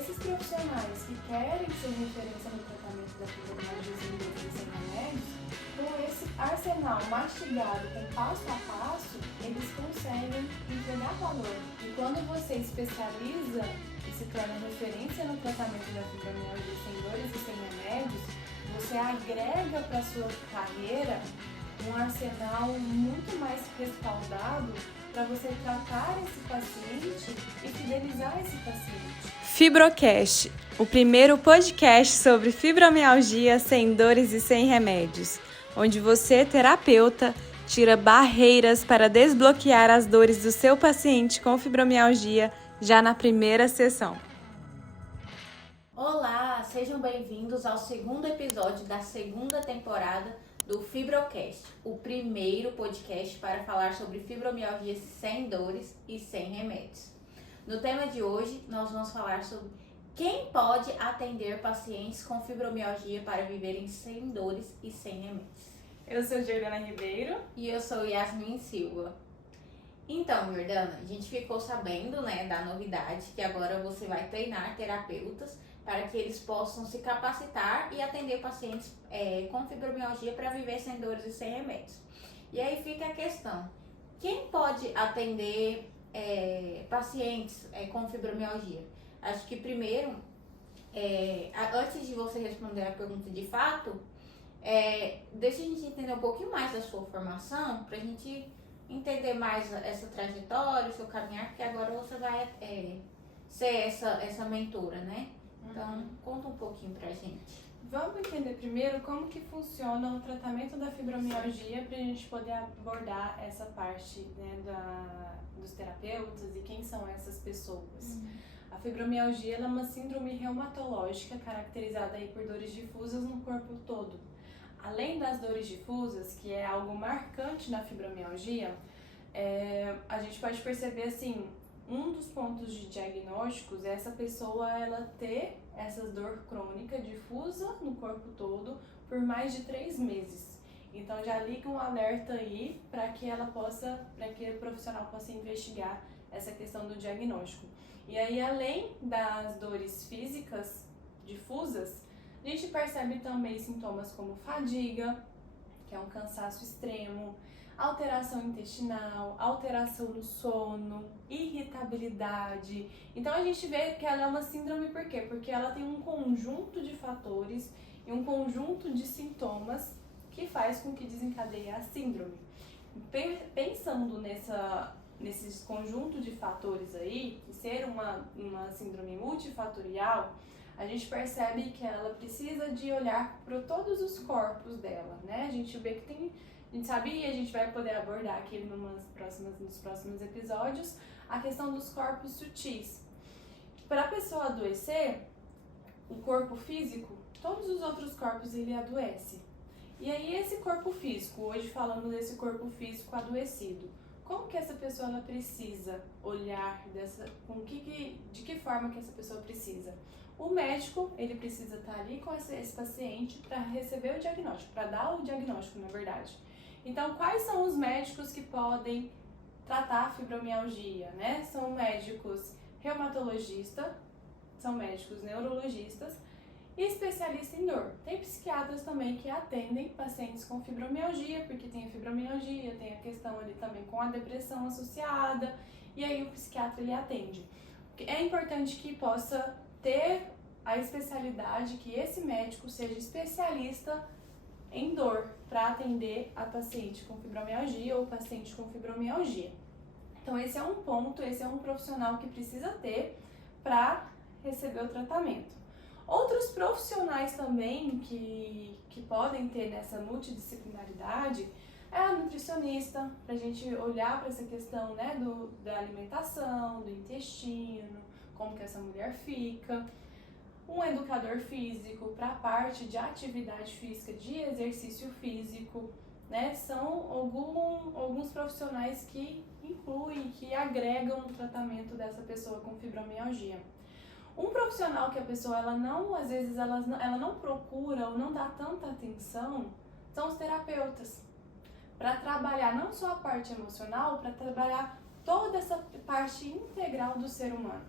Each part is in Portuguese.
esses profissionais que querem ser referência no tratamento da fibromialgia sem dor e sem remédios, com esse arsenal mastigado com passo a passo, eles conseguem entregar valor. E quando você especializa e se torna referência no tratamento da fibromialgia sem dores e sem remédios, você agrega para a sua carreira um arsenal muito mais respaldado para você tratar esse paciente e fidelizar esse paciente. Fibrocast, o primeiro podcast sobre fibromialgia sem dores e sem remédios, onde você, terapeuta, tira barreiras para desbloquear as dores do seu paciente com fibromialgia já na primeira sessão. Olá, sejam bem-vindos ao segundo episódio da segunda temporada do Fibrocast, o primeiro podcast para falar sobre fibromialgia sem dores e sem remédios. No tema de hoje, nós vamos falar sobre quem pode atender pacientes com fibromialgia para viverem sem dores e sem remédios. Eu sou Jordana Ribeiro. E eu sou Yasmin Silva. Então, Jordana, a gente ficou sabendo, da novidade que agora você vai treinar terapeutas para que eles possam se capacitar e atender pacientes com fibromialgia para viver sem dores e sem remédios. E aí fica a questão, quem pode atender pacientes com fibromialgia? Acho que primeiro, antes de você responder a pergunta de fato, deixa a gente entender um pouquinho mais da sua formação, para a gente entender mais essa trajetória, o seu caminhar, porque agora você vai ser essa mentora, né? Então, conta um pouquinho pra gente. Vamos entender primeiro como que funciona o tratamento da fibromialgia para a gente poder abordar essa parte, dos terapeutas e quem são essas pessoas. A fibromialgia é uma síndrome reumatológica caracterizada aí por dores difusas no corpo todo. Além das dores difusas, que é algo marcante na fibromialgia, a gente pode perceber assim, um dos pontos de diagnósticos é essa pessoa ela ter essa dor crônica difusa no corpo todo por mais de 3 meses. Então já liga um alerta aí para que o profissional possa investigar essa questão do diagnóstico. E aí, além das dores físicas difusas, a gente percebe também sintomas como fadiga, que é um cansaço extremo, alteração intestinal, alteração no sono, irritabilidade. Então a gente vê que ela é uma síndrome por quê? Porque ela tem um conjunto de fatores e um conjunto de sintomas que faz com que desencadeie a síndrome. Pensando nesses conjunto de fatores aí, e ser uma síndrome multifatorial, a gente percebe que ela precisa de olhar para todos os corpos dela, né? A gente vê que a gente sabe e a gente vai poder abordar aqui nos próximos episódios a questão dos corpos sutis. Para a pessoa adoecer, o corpo físico, todos os outros corpos ele adoece. E aí esse corpo físico, hoje falando desse corpo físico adoecido, como que essa pessoa ela precisa olhar, de que forma que essa pessoa precisa? O médico, ele precisa estar ali com esse paciente para receber o diagnóstico, para dar o diagnóstico, na verdade. Então, quais são os médicos que podem tratar a fibromialgia, né? São médicos reumatologistas, são médicos neurologistas e especialistas em dor. Tem psiquiatras também que atendem pacientes com fibromialgia, porque tem a fibromialgia, tem a questão ali também com a depressão associada, e aí o psiquiatra ele atende. É importante que possa ter a especialidade, que esse médico seja especialista em dor para atender a paciente com fibromialgia ou paciente com fibromialgia. Então esse é um ponto, esse é um profissional que precisa ter para receber o tratamento. Outros profissionais também que podem ter nessa multidisciplinaridade é a nutricionista, para a gente olhar para essa questão da alimentação, do intestino, como que essa mulher fica. Um educador físico para a parte de atividade física, de exercício físico, são alguns profissionais que incluem, que agregam no tratamento dessa pessoa com fibromialgia. Um profissional que a pessoa às vezes ela não procura ou não dá tanta atenção são os terapeutas, para trabalhar não só a parte emocional, para trabalhar toda essa parte integral do ser humano.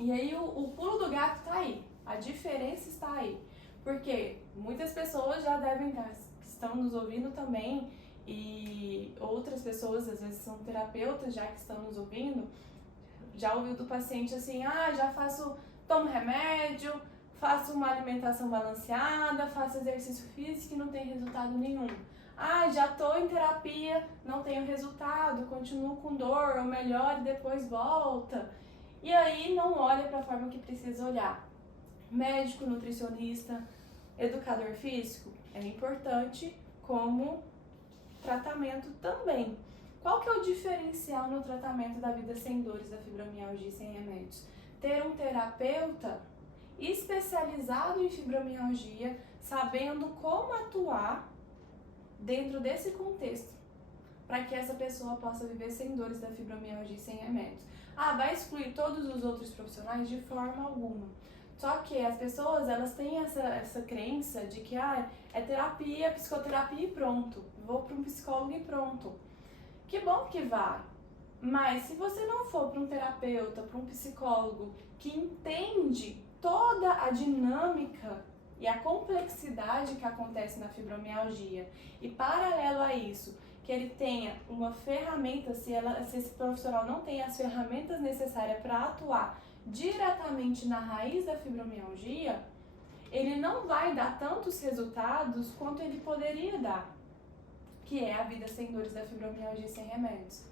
E aí o pulo do gato está aí, a diferença está aí. Porque muitas pessoas já devem estar, que estão nos ouvindo também, e outras pessoas, às vezes são terapeutas já que estão nos ouvindo, já ouviu do paciente assim, tomo remédio, faço uma alimentação balanceada, faço exercício físico e não tem resultado nenhum. Já tô em terapia, não tenho resultado, continuo com dor, ou melhora e depois volta. E aí não olha para a forma que precisa olhar. Médico, nutricionista, educador físico é importante como tratamento também. Qual que é o diferencial no tratamento da vida sem dores da fibromialgia e sem remédios? Ter um terapeuta especializado em fibromialgia, sabendo como atuar dentro desse contexto, para que essa pessoa possa viver sem dores da fibromialgia e sem remédios. Vai excluir todos os outros profissionais? De forma alguma. Só que as pessoas, elas têm essa crença de que é terapia, psicoterapia e pronto. Vou para um psicólogo e pronto. Que bom que vá. Mas se você não for para um terapeuta, para um psicólogo que entende toda a dinâmica e a complexidade que acontece na fibromialgia, e paralelo a isso, que ele tenha uma ferramenta, se esse profissional não tem as ferramentas necessárias para atuar diretamente na raiz da fibromialgia, ele não vai dar tantos resultados quanto ele poderia dar, que é a vida sem dores da fibromialgia e sem remédios.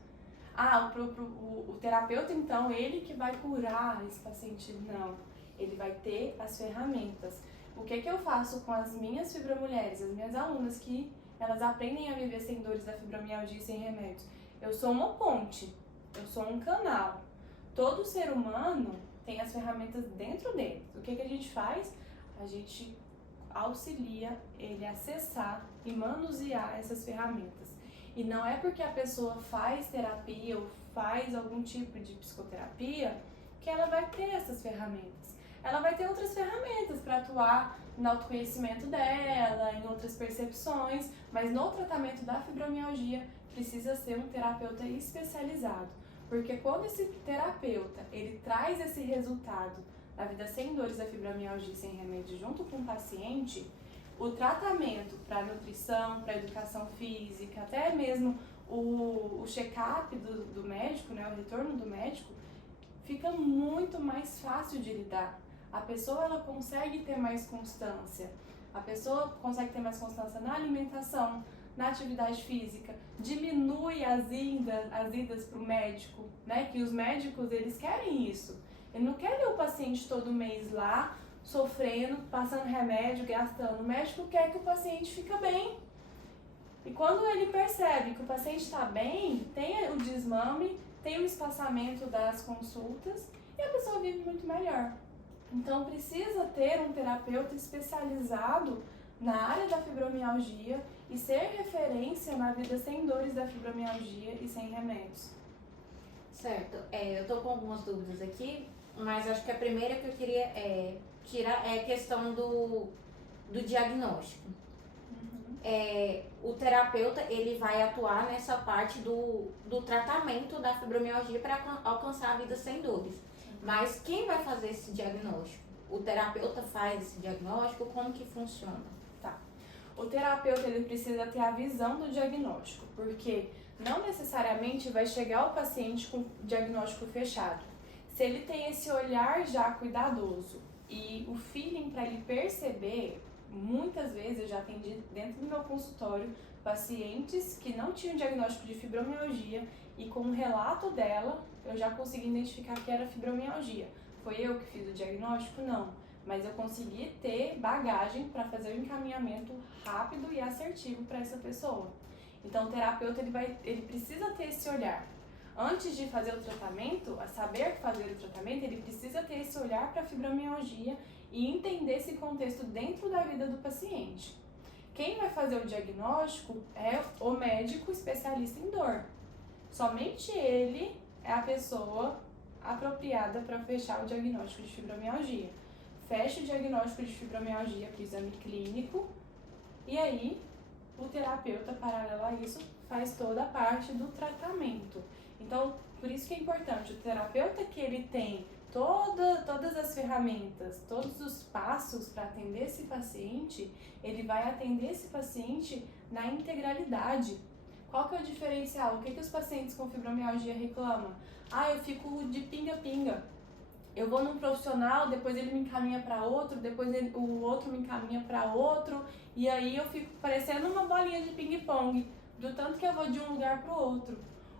O terapeuta, então, ele que vai curar esse paciente? Não, ele vai ter as ferramentas. O que eu faço com as minhas fibromulheres, as minhas alunas que elas aprendem a viver sem dores da fibromialgia e sem remédios? Eu sou uma ponte, eu sou um canal. Todo ser humano tem as ferramentas dentro dele. O que a gente faz? A gente auxilia ele a acessar e manusear essas ferramentas. E não é porque a pessoa faz terapia ou faz algum tipo de psicoterapia que ela vai ter essas ferramentas. Ela vai ter outras ferramentas para atuar no autoconhecimento dela, em outras percepções, mas no tratamento da fibromialgia precisa ser um terapeuta especializado. Porque quando esse terapeuta ele traz esse resultado da vida sem dores da fibromialgia e sem remédio junto com o paciente, o tratamento para nutrição, para educação física, até mesmo o check-up do médico, né, o retorno do médico, fica muito mais fácil de lidar. A pessoa ela consegue ter mais constância, a pessoa consegue ter mais constância na alimentação, na atividade física, diminui as idas para o médico, né? Que os médicos eles querem isso. Ele não quer ver o paciente todo mês lá, sofrendo, passando remédio, gastando. O médico quer que o paciente fique bem. E quando ele percebe que o paciente está bem, tem o desmame, tem o espaçamento das consultas e a pessoa vive muito melhor. Então precisa ter um terapeuta especializado na área da fibromialgia e ser referência na vida sem dores da fibromialgia e sem remédios. Certo, eu tô com algumas dúvidas aqui, mas acho que a primeira que eu queria tirar é a questão do diagnóstico. O terapeuta ele vai atuar nessa parte do tratamento da fibromialgia para alcançar a vida sem dores. Mas quem vai fazer esse diagnóstico? O terapeuta faz esse diagnóstico? Como que funciona? O terapeuta ele precisa ter a visão do diagnóstico, porque não necessariamente vai chegar o paciente com o diagnóstico fechado. Se ele tem esse olhar já cuidadoso e o feeling para ele perceber, muitas vezes eu já atendi dentro do meu consultório pacientes que não tinham diagnóstico de fibromialgia e com o relato dela eu já consegui identificar que era fibromialgia. Foi eu que fiz o diagnóstico? Não. Mas eu consegui ter bagagem para fazer o encaminhamento rápido e assertivo para essa pessoa. Então o terapeuta ele precisa ter esse olhar. Antes de fazer o tratamento, a saber fazer o tratamento, ele precisa ter esse olhar para a fibromialgia e entender esse contexto dentro da vida do paciente. Quem vai fazer o diagnóstico é o médico especialista em dor. Somente ele é a pessoa apropriada para fechar o diagnóstico de fibromialgia. Fecha o diagnóstico de fibromialgia para o exame clínico e aí o terapeuta, paralelo a isso, faz toda a parte do tratamento. Então, por isso que é importante, o terapeuta que ele tem todas as ferramentas, todos os passos para atender esse paciente, ele vai atender esse paciente na integralidade. Qual que é o diferencial? O que os pacientes com fibromialgia reclamam? Eu fico de pinga-pinga. Eu vou num profissional, depois ele me encaminha para outro, depois o outro me encaminha para outro, e aí eu fico parecendo uma bolinha de ping-pong, do tanto que eu vou de um lugar para o outro.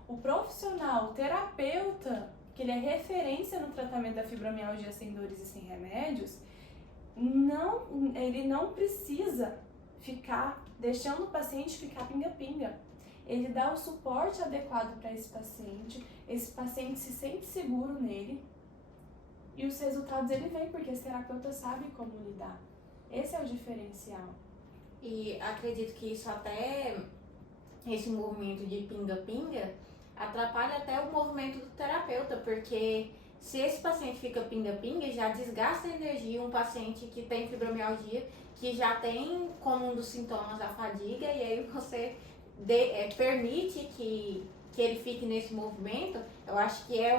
O profissional, o terapeuta, que ele é referência no tratamento da fibromialgia sem dores e sem remédios, ele não precisa ficar deixando o paciente ficar pinga-pinga. Ele dá o suporte adequado para esse paciente se sente seguro nele, e os resultados ele vem, porque esse terapeuta sabe como lidar. Esse é o diferencial. E acredito que isso até, esse movimento de pinga-pinga, atrapalha até o movimento do terapeuta, porque se esse paciente fica pinga-pinga, já desgasta a energia. Um paciente que tem fibromialgia, que já tem como um dos sintomas a fadiga, e aí você permite que ele fique nesse movimento. Eu acho que é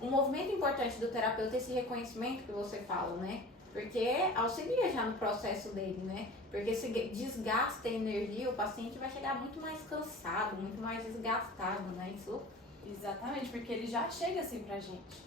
um movimento importante do terapeuta, esse reconhecimento que você fala, né? Porque auxilia já no processo dele, né? Porque se desgasta a energia, o paciente vai chegar muito mais cansado, muito mais desgastado, né? Isso... Exatamente, porque ele já chega assim pra gente,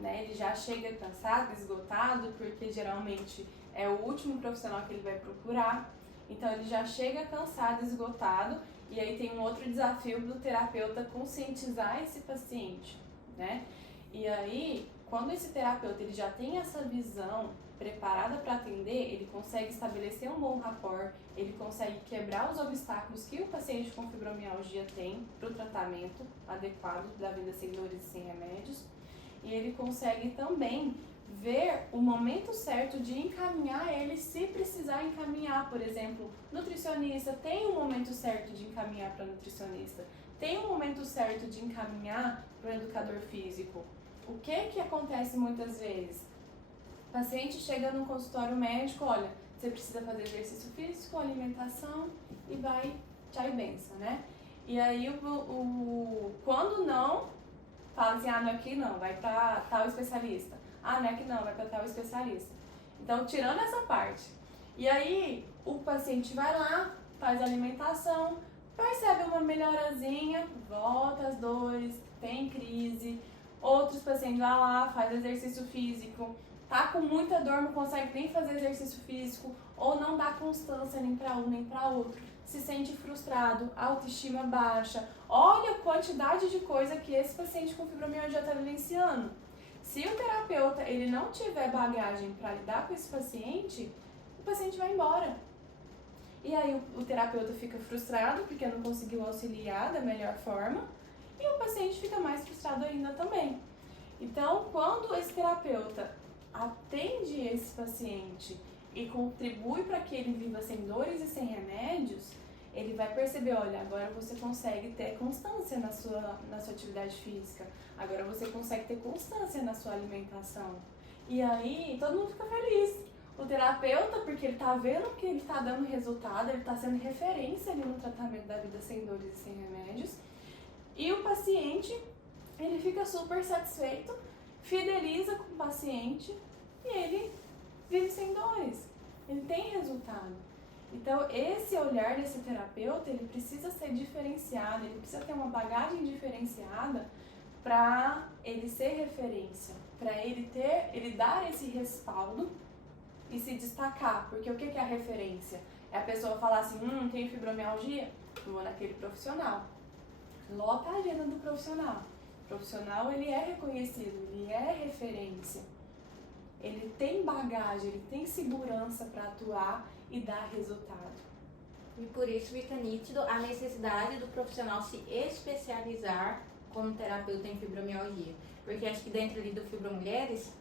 né? Ele já chega cansado, esgotado, porque geralmente é o último profissional que ele vai procurar. Então ele já chega cansado, esgotado, e aí tem um outro desafio do terapeuta conscientizar esse paciente, né? E aí, quando esse terapeuta ele já tem essa visão preparada para atender, ele consegue estabelecer um bom rapport, ele consegue quebrar os obstáculos que o paciente com fibromialgia tem para o tratamento adequado da vida sem dores e sem remédios, e ele consegue também ver o momento certo de encaminhar ele, se precisar encaminhar. Por exemplo, nutricionista, tem um momento certo de encaminhar para nutricionista, tem um momento certo de encaminhar para o educador físico. O que acontece muitas vezes? O paciente chega no consultório médico, olha, você precisa fazer exercício físico, alimentação, e vai, tchau e benção, né? E aí, quando não, fala assim, não é aqui não, vai para tal especialista. Não é aqui não, vai para tal especialista. Então, tirando essa parte. E aí, o paciente vai lá, faz a alimentação, percebe uma melhorazinha, volta as dores, tem crise. Outros pacientes vão lá, faz exercício físico, tá com muita dor, não consegue nem fazer exercício físico, ou não dá constância nem para um nem para outro, se sente frustrado, autoestima baixa. Olha a quantidade de coisa que esse paciente com fibromialgia está vivenciando. Se o terapeuta ele não tiver bagagem para lidar com esse paciente, o paciente vai embora. E aí o terapeuta fica frustrado porque não conseguiu auxiliar da melhor forma, e o paciente fica mais frustrado ainda também. Então, quando esse terapeuta atende esse paciente e contribui para que ele viva sem dores e sem remédios, ele vai perceber, olha, agora você consegue ter constância na sua atividade física, agora você consegue ter constância na sua alimentação. E aí, todo mundo fica feliz. O terapeuta, porque ele tá vendo que ele tá dando resultado, ele tá sendo referência ali no tratamento da vida sem dores e sem remédios. E o paciente, ele fica super satisfeito, fideliza com o paciente e ele vive sem dores. Ele tem resultado. Então, esse olhar desse terapeuta, ele precisa ser diferenciado, ele precisa ter uma bagagem diferenciada para ele ser referência, para ele dar esse respaldo e se destacar. Porque o que é a referência? É a pessoa falar assim, tem fibromialgia? Vou naquele profissional. Lota a agenda do profissional. O profissional, ele é reconhecido, ele é referência. Ele tem bagagem, ele tem segurança para atuar e dar resultado. E por isso fica nítido a necessidade do profissional se especializar como terapeuta em fibromialgia. Porque acho que dentro ali do Fibromulheres,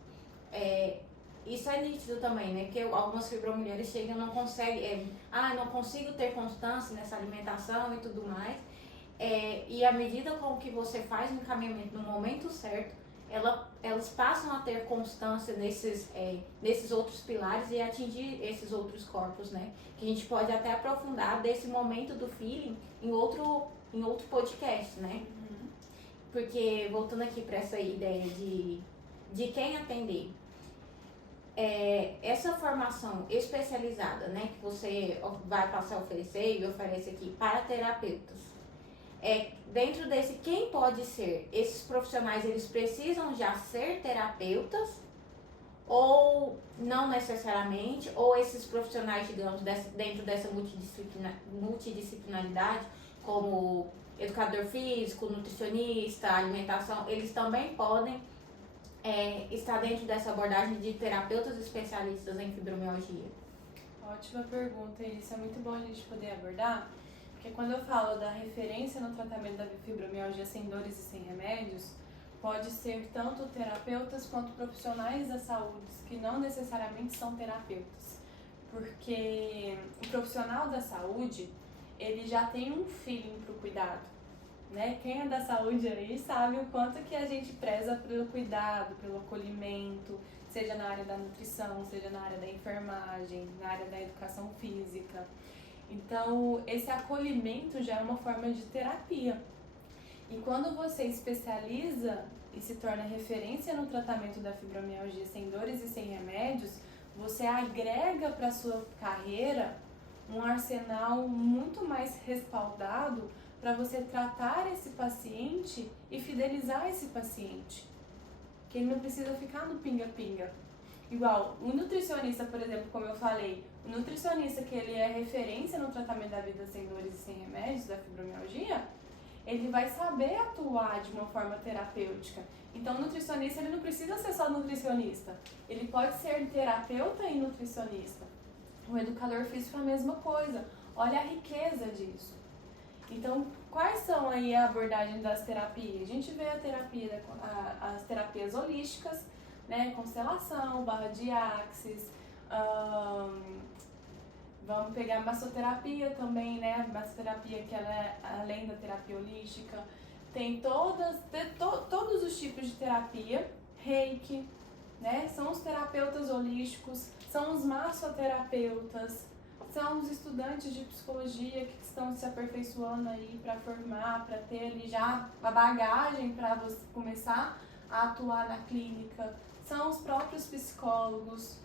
isso é nítido também, né? Porque algumas fibromulheres chegam e não conseguem, não consigo ter constância nessa alimentação e tudo mais. E à medida com que você faz o encaminhamento no momento certo, elas passam a ter constância nesses outros pilares e atingir esses outros corpos, né? Que a gente pode até aprofundar desse momento do feeling em outro podcast, né? porque voltando aqui para essa ideia de quem atender, essa formação especializada, né, que você vai passar a oferecer e oferece aqui para terapeutas, dentro desse, quem pode ser? Esses profissionais, eles precisam já ser terapeutas ou não necessariamente, ou esses profissionais, digamos, dentro dessa multidisciplinaridade, como educador físico, nutricionista, alimentação, eles também podem estar dentro dessa abordagem de terapeutas especialistas em fibromialgia? Ótima pergunta, e isso é muito bom a gente poder abordar, porque quando eu falo da referência no tratamento da fibromialgia sem dores e sem remédios, pode ser tanto terapeutas quanto profissionais da saúde, que não necessariamente são terapeutas, porque o profissional da saúde, ele já tem um feeling para o cuidado, né? Quem é da saúde aí sabe o quanto que a gente preza pelo cuidado, pelo acolhimento, seja na área da nutrição, seja na área da enfermagem, na área da educação física. Então, esse acolhimento já é uma forma de terapia. E quando você especializa e se torna referência no tratamento da fibromialgia sem dores e sem remédios, você agrega para a sua carreira um arsenal muito mais respaldado para você tratar esse paciente e fidelizar esse paciente. Que ele não precisa ficar no pinga-pinga. Igual, o nutricionista, por exemplo, como eu falei, o nutricionista que ele é referência no tratamento da vida sem dores e sem remédios, da fibromialgia, ele vai saber atuar de uma forma terapêutica. Então, o nutricionista, ele não precisa ser só nutricionista. Ele pode ser terapeuta e nutricionista. O educador físico é a mesma coisa. Olha a riqueza disso. Então, quais são aí a abordagem das terapias? A gente vê as terapias holísticas, né? Constelação, barra de axis, vamos pegar a massoterapia também, né? A massoterapia que ela é além da terapia holística. Tem todos os tipos de terapia, reiki, né? São os terapeutas holísticos, são os massoterapeutas, são os estudantes de psicologia que estão se aperfeiçoando aí para formar, para ter ali já a bagagem para você começar a atuar na clínica. São os próprios psicólogos,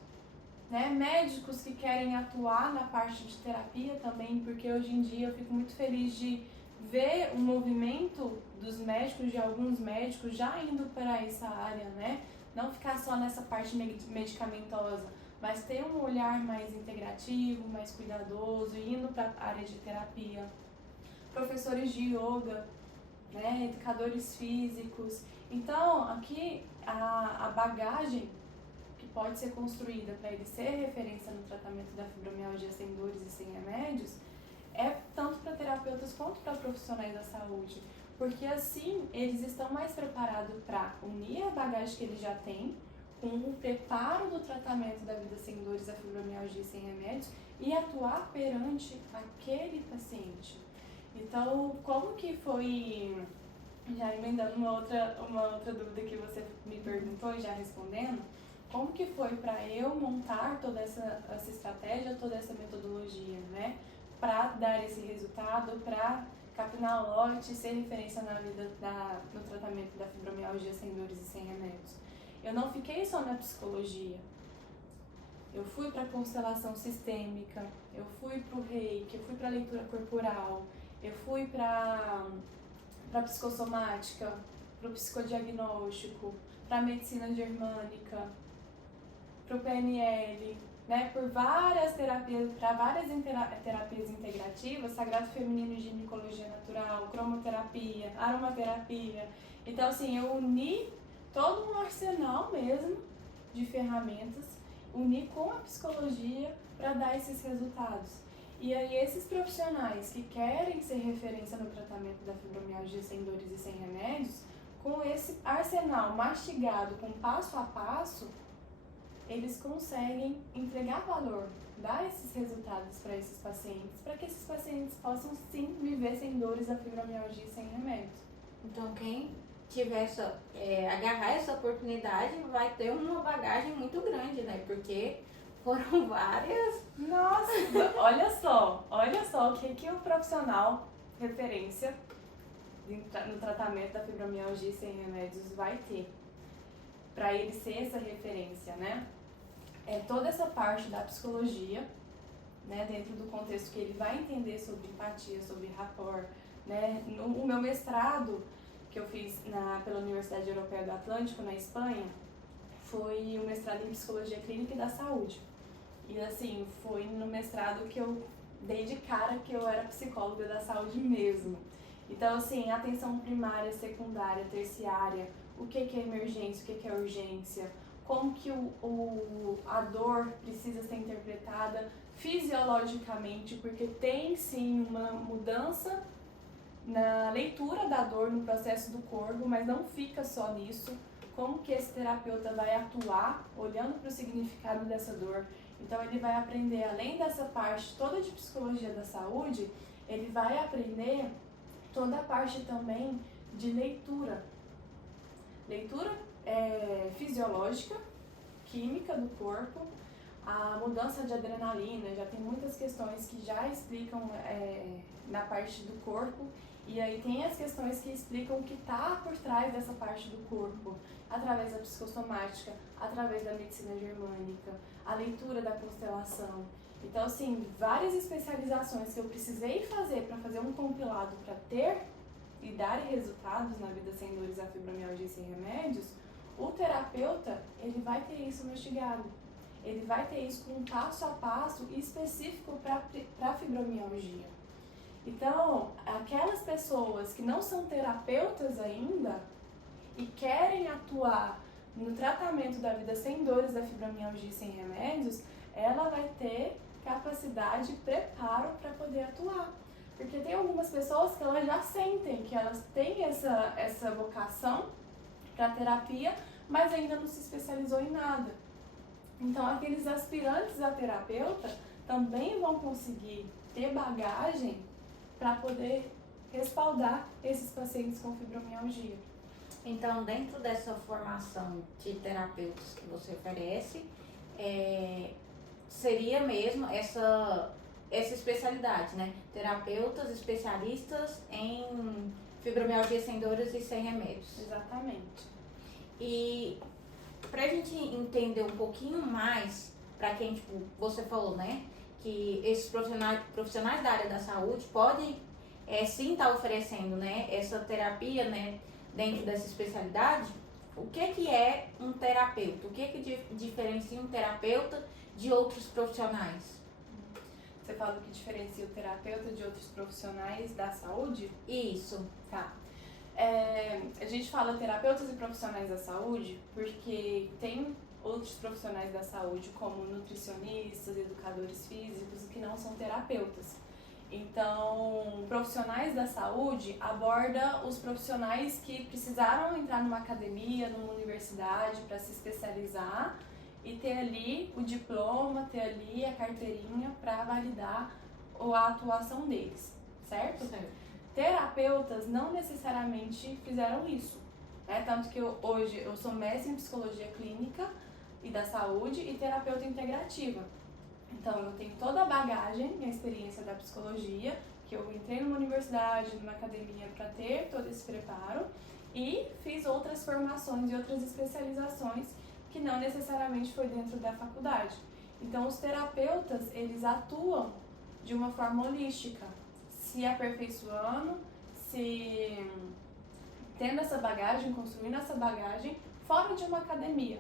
né? Médicos que querem atuar na parte de terapia também, porque hoje em dia eu fico muito feliz de ver o movimento dos médicos, de alguns médicos já indo para essa área, né? Não ficar só nessa parte medicamentosa, mas ter um olhar mais integrativo, mais cuidadoso, indo para a área de terapia. Professores de yoga, né, educadores físicos. Então, aqui a bagagem que pode ser construída para ele ser referência no tratamento da fibromialgia sem dores e sem remédios é tanto para terapeutas quanto para profissionais da saúde, porque assim eles estão mais preparados para unir a bagagem que eles já têm com o preparo do tratamento da vida sem dores, da fibromialgia sem remédios e atuar perante aquele paciente. Então, como que foi, já emendando uma outra dúvida que você me perguntou e já respondendo, como que foi para eu montar toda essa estratégia, toda essa metodologia, né, para dar esse resultado, para capinar o lote e ser referência na vida no tratamento da fibromialgia sem dores e sem remédios? Eu não fiquei só na psicologia. Eu fui para a constelação sistêmica, eu fui para o reiki, eu fui para a leitura corporal, eu fui para a psicossomática, para o psicodiagnóstico, para a medicina germânica, para o PNL, né? Por várias terapias, para várias terapias integrativas, sagrado feminino e ginecologia natural, cromoterapia, aromaterapia. Então, assim, eu uni todo um arsenal mesmo de ferramentas, unir com a psicologia para dar esses resultados. E aí esses profissionais que querem ser referência no tratamento da fibromialgia sem dores e sem remédios, com esse arsenal mastigado, com passo a passo, eles conseguem entregar valor, dar esses resultados para esses pacientes, para que esses pacientes possam sim viver sem dores da fibromialgia sem remédios. Então quem tiver agarrar essa oportunidade vai ter uma bagagem muito grande, né? Porque foram várias. Nossa, olha só o que o profissional referência no tratamento da fibromialgia sem remédios vai ter, para ele ser essa referência, né? É toda essa parte da psicologia, né, dentro do contexto que ele vai entender sobre empatia, sobre rapport, né? O meu mestrado, que eu fiz pela Universidade Europeia do Atlântico, na Espanha, foi um mestrado em Psicologia Clínica e da Saúde. E assim, foi no mestrado que eu dei de cara que eu era psicóloga da saúde mesmo. Então, assim, atenção primária, secundária, terciária, o que é emergência, o que é urgência, como que a dor precisa ser interpretada fisiologicamente, porque tem sim uma mudança na leitura da dor no processo do corpo, mas não fica só nisso. Como que esse terapeuta vai atuar olhando para o significado dessa dor. Então ele vai aprender, além dessa parte toda de psicologia da saúde, ele vai aprender toda a parte também de leitura. Leitura fisiológica, química do corpo, a mudança de adrenalina, já tem muitas questões que já explicam na parte do corpo, e aí tem as questões que explicam o que está por trás dessa parte do corpo, através da psicossomática, através da medicina germânica, a leitura da constelação. Então, assim, várias especializações que eu precisei fazer para fazer um compilado para ter e dar resultados na vida sem dores, a fibromialgia sem remédios, o terapeuta, ele vai ter isso mastigado. Ele vai ter isso com um passo a passo específico para a fibromialgia. Então, aquelas pessoas que não são terapeutas ainda e querem atuar no tratamento da vida sem dores, da fibromialgia sem remédios, ela vai ter capacidade e preparo para poder atuar. Porque tem algumas pessoas que elas já sentem que elas têm essa vocação para terapia, mas ainda não se especializou em nada. Então, aqueles aspirantes a terapeuta também vão conseguir ter bagagem para poder respaldar esses pacientes com fibromialgia. Então, dentro dessa formação de terapeutas que você oferece, seria mesmo essa especialidade, né? Terapeutas especialistas em fibromialgia sem dores e sem remédios. Exatamente. E pra gente entender um pouquinho mais, pra quem, tipo, você falou, né? Que esses profissionais da área da saúde podem sim estar oferecendo, né, essa terapia, né, dentro dessa especialidade. O que é um terapeuta? O que diferencia um terapeuta de outros profissionais? Você fala o que diferencia o terapeuta de outros profissionais da saúde? Isso. Tá. A gente fala terapeutas e profissionais da saúde porque tem outros profissionais da saúde, como nutricionistas, educadores físicos, que não são terapeutas. Então, profissionais da saúde aborda os profissionais que precisaram entrar numa academia, numa universidade para se especializar e ter ali o diploma, ter ali a carteirinha para validar a atuação deles, certo? Certo. Terapeutas não necessariamente fizeram isso, né? Tanto que hoje eu sou mestre em psicologia clínica e da saúde e terapeuta integrativa. Então eu tenho toda a bagagem e a experiência da psicologia, que eu entrei numa universidade, numa academia para ter todo esse preparo e fiz outras formações e outras especializações que não necessariamente foi dentro da faculdade. Então os terapeutas, eles atuam de uma forma holística, se aperfeiçoando, se tendo essa bagagem, construindo essa bagagem fora de uma academia.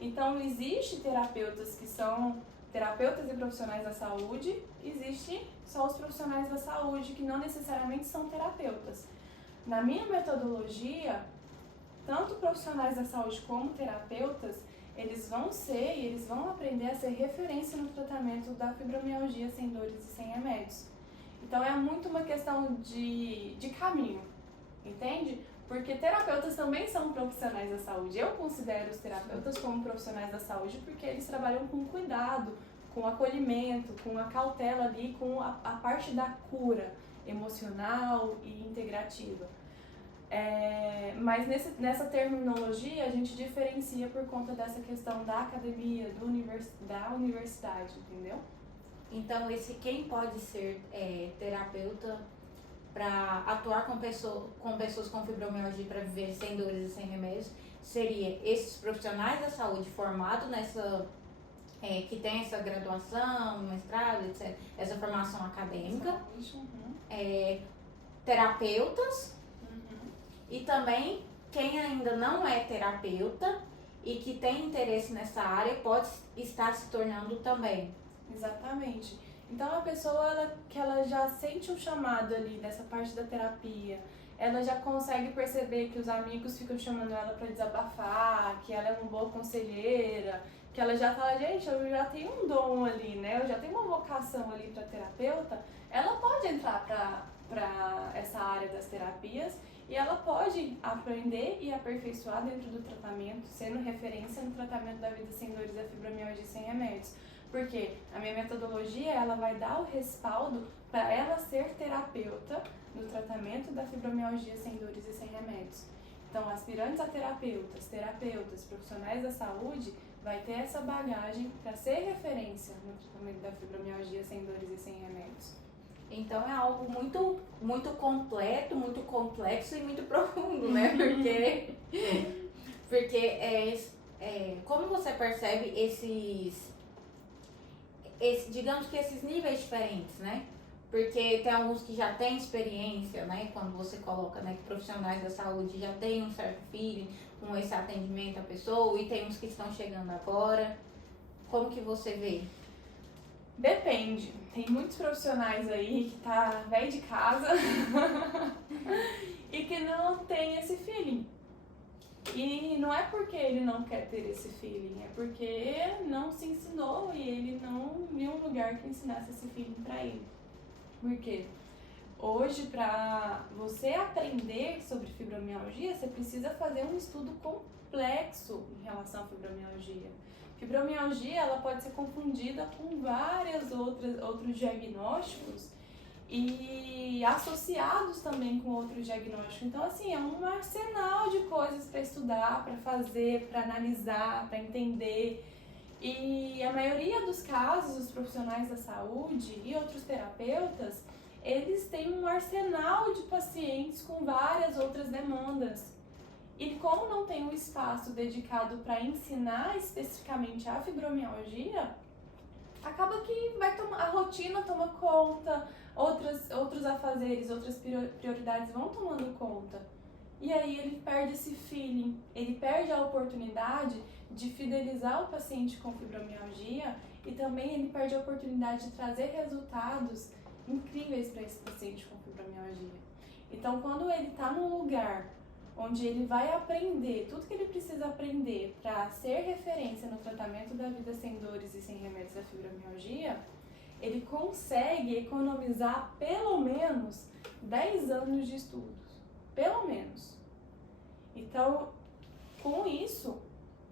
Então, existe terapeutas que são terapeutas e profissionais da saúde, existe só os profissionais da saúde que não necessariamente são terapeutas. Na minha metodologia, tanto profissionais da saúde como terapeutas, eles vão ser e eles vão aprender a ser referência no tratamento da fibromialgia sem dores e sem remédios. Então é muito uma questão de caminho, entende? Porque terapeutas também são profissionais da saúde. Eu considero os terapeutas como profissionais da saúde porque eles trabalham com cuidado, com acolhimento, com a cautela ali, com a parte da cura emocional e integrativa. Mas nessa terminologia a gente diferencia por conta dessa questão da academia, da universidade, entendeu? Então, quem pode ser terapeuta para atuar com pessoas com fibromialgia para viver sem dores e sem remédios seria esses profissionais da saúde formados nessa, que tem essa graduação, mestrado, etc., essa formação acadêmica, terapeutas e também quem ainda não é terapeuta e que tem interesse nessa área pode estar se tornando também. Exatamente. Então a pessoa que ela já sente um chamado ali nessa parte da terapia, ela já consegue perceber que os amigos ficam chamando ela para desabafar, que ela é uma boa conselheira, que ela já fala, gente, eu já tenho um dom ali, né? Eu já tenho uma vocação ali para terapeuta. Ela pode entrar para essa área das terapias e ela pode aprender e aperfeiçoar dentro do tratamento, sendo referência no tratamento da vida sem dores, da fibromialgia sem remédios. Porque a minha metodologia, ela vai dar o respaldo para ela ser terapeuta no tratamento da fibromialgia sem dores e sem remédios. Então, aspirantes a terapeutas, profissionais da saúde, vai ter essa bagagem para ser referência no tratamento da fibromialgia sem dores e sem remédios. Então é algo muito, muito completo, muito complexo e muito profundo, né? Porque como você percebe digamos que esses níveis diferentes, né? Porque tem alguns que já têm experiência, né? Quando você coloca, né, que profissionais da saúde já têm um certo feeling com esse atendimento à pessoa, e tem uns que estão chegando agora. Como que você vê? Depende. Tem muitos profissionais aí que tá velho de casa e que não tem esse feeling. E não é porque ele não quer ter esse feeling, é porque não se ensinou e ele não viu um lugar que ensinasse esse feeling pra ele. Por quê? Hoje, para você aprender sobre fibromialgia, você precisa fazer um estudo complexo em relação à fibromialgia. Fibromialgia, ela pode ser confundida com vários outros diagnósticos e associados também com outros diagnósticos. Então, assim, é um arsenal de coisas para estudar, para fazer, para analisar, para entender. E a maioria dos casos, os profissionais da saúde e outros terapeutas, eles têm um arsenal de pacientes com várias outras demandas. E como não tem um espaço dedicado para ensinar especificamente a fibromialgia, acaba que a rotina toma conta, outros afazeres, outras prioridades vão tomando conta. E aí ele perde esse feeling, ele perde a oportunidade de fidelizar o paciente com fibromialgia e também ele perde a oportunidade de trazer resultados incríveis para esse paciente com fibromialgia. Então, quando ele está num lugar onde ele vai aprender tudo que ele precisa aprender para ser referência no tratamento da vida sem dores e sem remédios da fibromialgia, ele consegue economizar pelo menos 10 anos de estudos. Pelo menos. Então, com isso,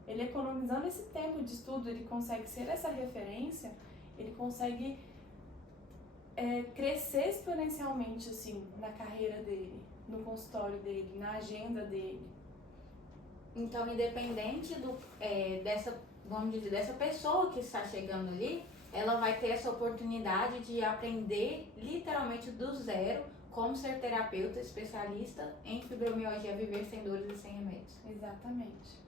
ele economizando esse tempo de estudo, ele consegue ser essa referência, ele consegue crescer exponencialmente assim, na carreira dele, no consultório dele, na agenda dele. Então, independente dessa pessoa que está chegando ali, ela vai ter essa oportunidade de aprender literalmente do zero como ser terapeuta especialista em fibromialgia, viver sem dores e sem remédios. Exatamente.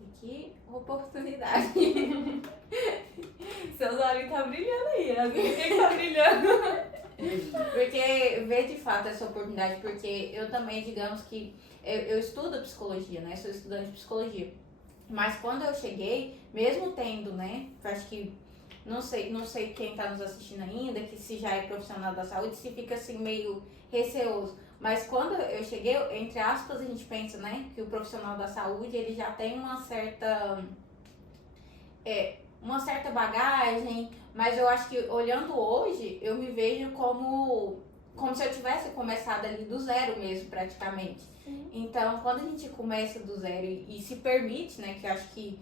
E que oportunidade! Seus olhos tá brilhando aí, por que tá brilhando? Porque ver de fato essa oportunidade, porque eu também, digamos que eu estudo psicologia, né? Sou estudante de psicologia. Mas quando eu cheguei, mesmo tendo, né? Acho que não sei quem tá nos assistindo ainda, que se já é profissional da saúde, se fica assim meio receoso. Mas quando eu cheguei, entre aspas, a gente pensa, né, que o profissional da saúde, ele já tem uma certa bagagem, mas eu acho que olhando hoje, eu me vejo como se eu tivesse começado ali do zero mesmo, praticamente. Sim. Então, quando a gente começa do zero e se permite, né, que eu acho que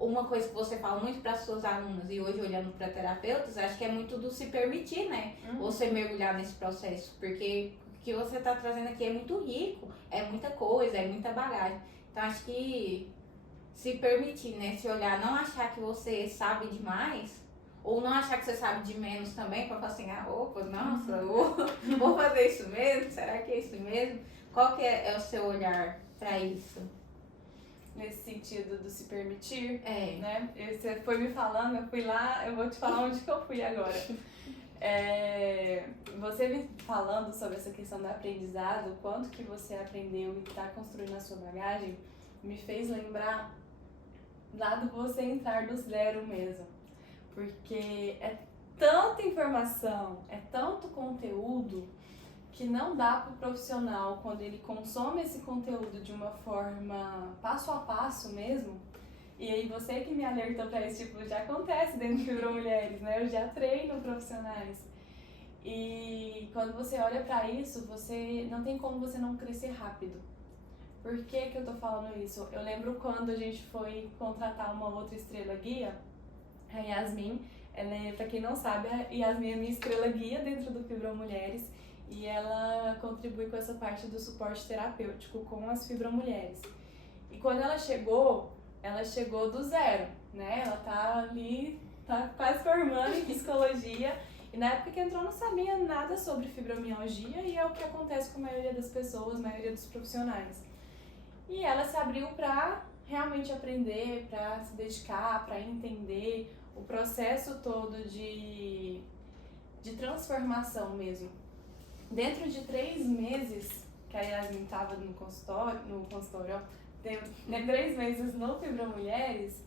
uma coisa que você fala muito para as suas alunas e hoje olhando para terapeutas, acho que é muito do se permitir, né, você mergulhar nesse processo, porque o que você está trazendo aqui é muito rico, é muita coisa, é muita bagagem. Então, acho que se permitir, né, se olhar, não achar que você sabe demais, Ou não achar que você sabe de menos também, pra falar assim, opa, nossa, vou fazer isso mesmo? Será que é isso mesmo? Qual que é o seu olhar pra isso? Nesse sentido do se permitir, É. né? Você foi me falando, eu fui lá, eu vou te falar onde que eu fui agora. Você me falando sobre essa questão do aprendizado, o quanto que você aprendeu e está construindo a sua bagagem, me fez lembrar lá do você entrar do zero mesmo. Porque é tanta informação, é tanto conteúdo, que não dá para o profissional, quando ele consome esse conteúdo de uma forma passo a passo mesmo, e aí você que me alertou para isso, tipo, já acontece dentro do Fibromulheres, né? Eu já treino profissionais. E quando você olha para isso, você não tem como você não crescer rápido. Por que que eu tô falando isso? Eu lembro quando a gente foi contratar uma outra estrela guia, a Yasmin, para quem não sabe, a Yasmin é minha estrela guia dentro do Fibromulheres, e ela contribui com essa parte do suporte terapêutico com as fibromulheres. E quando ela chegou do zero, né? Ela tá ali, tá quase formando em psicologia, e na época que entrou não sabia nada sobre fibromialgia, e é o que acontece com a maioria das pessoas, a maioria dos profissionais. E ela se abriu para realmente aprender, para se dedicar, para entender o processo todo de transformação mesmo. Dentro de 3 meses que a Yasmin estava no consultório, 3 meses no Fibromulheres,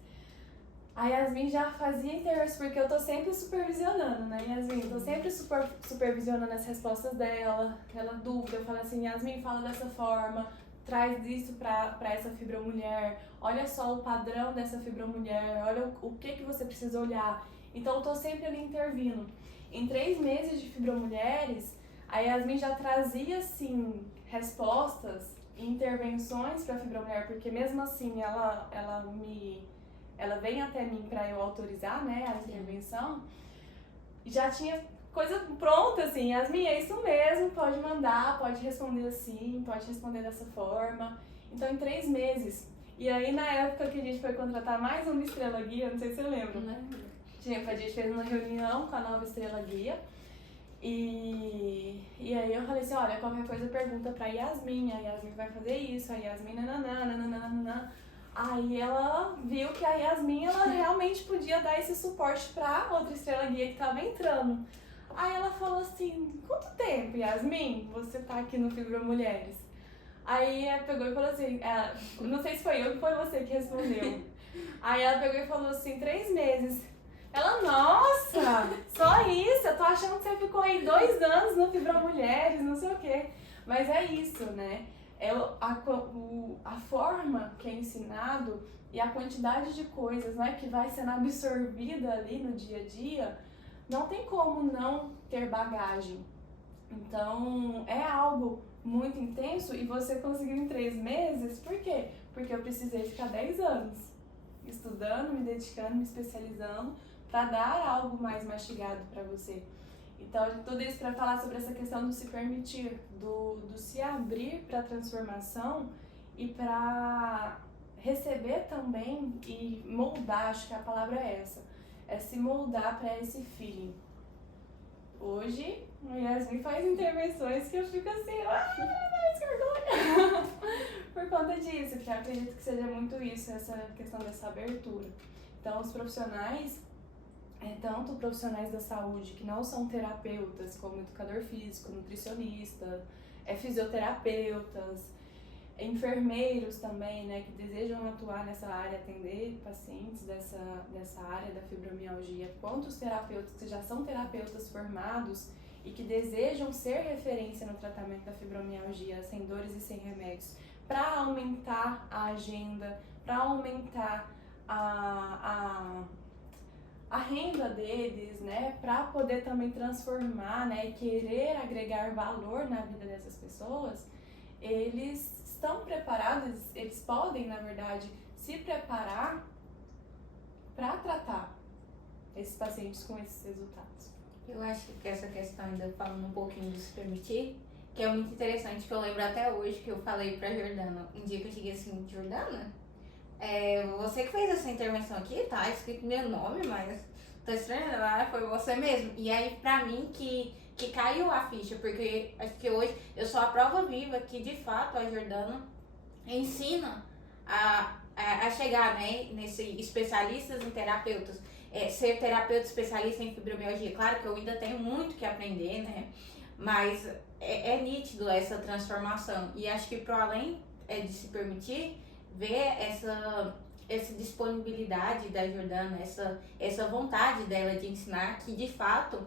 a Yasmin já fazia intervenções, porque eu tô sempre supervisionando, né, Yasmin? Tô sempre supervisionando as respostas dela, ela dúvida, eu falo assim, Yasmin, fala dessa forma, traz isso pra essa fibromulher, olha só o padrão dessa fibromulher, olha o que você precisa olhar. Então eu tô sempre ali intervindo. Em 3 meses de Fibromulheres, a Yasmin já trazia, assim, respostas e intervenções para a fibromulher, porque mesmo assim ela vem até mim para eu autorizar, né, a intervenção, já tinha coisa pronta, assim, Yasmin, é isso mesmo, pode mandar, pode responder assim, pode responder dessa forma. Então, em 3 meses. E aí, na época que a gente foi contratar mais uma estrela guia, não sei se você lembra, né? A gente fez uma reunião com a nova estrela guia. E aí eu falei assim, olha, qualquer coisa pergunta pra Yasmin, a Yasmin vai fazer isso, a Yasmin nananã. Aí ela viu que a Yasmin, ela realmente podia dar esse suporte pra outra estrela guia que tava entrando. Aí ela falou assim, quanto tempo, Yasmin, você tá aqui no Fibromulheres? Aí ela pegou e falou assim, não sei se foi eu ou foi você que respondeu. Aí ela pegou e falou assim, 3 meses. Ela, nossa, só isso, eu tô achando que você ficou aí 2 anos no Fibromulheres, não sei o quê. Mas é isso, né? A forma que é ensinado e a quantidade de coisas, né, que vai sendo absorvida ali no dia a dia, não tem como não ter bagagem. Então, é algo muito intenso e você conseguiu em 3 meses, por quê? Porque eu precisei ficar 10 anos estudando, me dedicando, me especializando, para dar algo mais mastigado para você. Então, tudo isso para falar sobre essa questão do se permitir, do se abrir para a transformação e para receber também e moldar, acho que a palavra é essa, é se moldar para esse feeling. Hoje, a Yasmin faz intervenções que eu fico assim, que vergonha! Por conta disso, porque eu acredito que seja muito isso, essa questão dessa abertura. Então, os profissionais, tanto profissionais da saúde que não são terapeutas, como educador físico, nutricionista, fisioterapeutas, enfermeiros também, né, que desejam atuar nessa área, atender pacientes dessa área da fibromialgia, quanto os terapeutas que já são terapeutas formados e que desejam ser referência no tratamento da fibromialgia, sem dores e sem remédios, para aumentar a agenda, para aumentar a renda deles, né, para poder também transformar, né, e querer agregar valor na vida dessas pessoas, eles estão preparados, eles podem, na verdade, se preparar para tratar esses pacientes com esses resultados. Eu acho que essa questão, ainda falando um pouquinho de se permitir, que é muito interessante, que eu lembro até hoje que eu falei pra Jordana, um dia que eu cheguei assim, Jordana, você que fez essa intervenção aqui, tá escrito meu nome, mas tá estranhando? Ela, foi você mesmo. E aí, pra mim, que caiu a ficha, porque acho que hoje eu sou a prova viva que, de fato, a Jordana ensina a chegar, né, nesse especialistas em terapeutas, ser terapeuta especialista em fibromialgia. Claro que eu ainda tenho muito que aprender, né, mas é nítido essa transformação. E acho que, para além de se permitir, ver essa disponibilidade da Jordana, essa vontade dela de ensinar, que de fato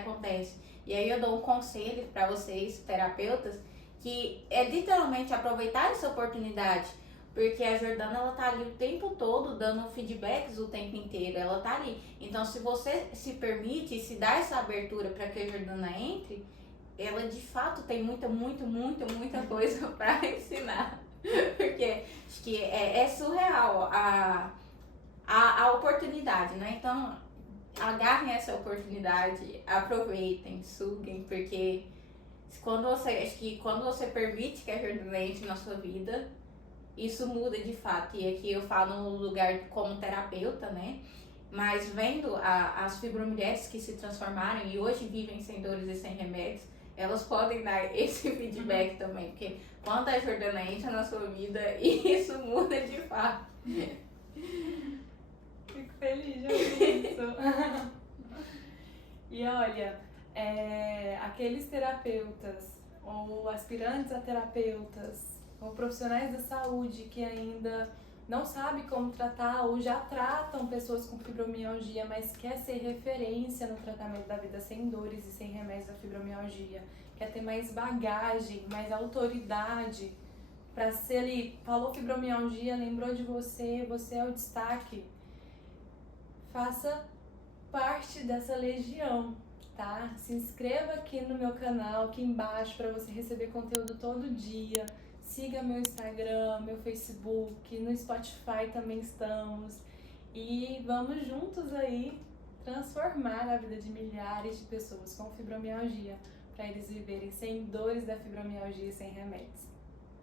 acontece. E aí eu dou um conselho para vocês, terapeutas, que é literalmente aproveitar essa oportunidade, porque a Jordana, ela tá ali o tempo todo dando feedbacks o tempo inteiro, ela tá ali. Então, se você se permite e se dá essa abertura para que a Jordana entre, ela de fato tem muita coisa para ensinar. Porque acho que é surreal a oportunidade, né? Então, agarrem essa oportunidade, aproveitem, suguem, porque acho que quando você permite que a Jordana entre na sua vida, isso muda de fato. E aqui eu falo no lugar como terapeuta, né? Mas vendo as fibromulheres que se transformaram e hoje vivem sem dores e sem remédios, elas podem dar esse feedback também, porque quando a Jordana entra na sua vida, isso muda de fato. Fico feliz de ouvir isso. E olha, aqueles terapeutas ou aspirantes a terapeutas ou profissionais da saúde que ainda não sabem como tratar ou já tratam pessoas com fibromialgia, mas quer ser referência no tratamento da vida sem dores e sem remédios da fibromialgia, quer ter mais bagagem, mais autoridade para ser ali, falou fibromialgia, lembrou de você, você é o destaque. Faça parte dessa legião, tá? Se inscreva aqui no meu canal, aqui embaixo, para você receber conteúdo todo dia. Siga meu Instagram, meu Facebook, no Spotify também estamos. E vamos juntos aí transformar a vida de milhares de pessoas com fibromialgia, para eles viverem sem dores da fibromialgia e sem remédios.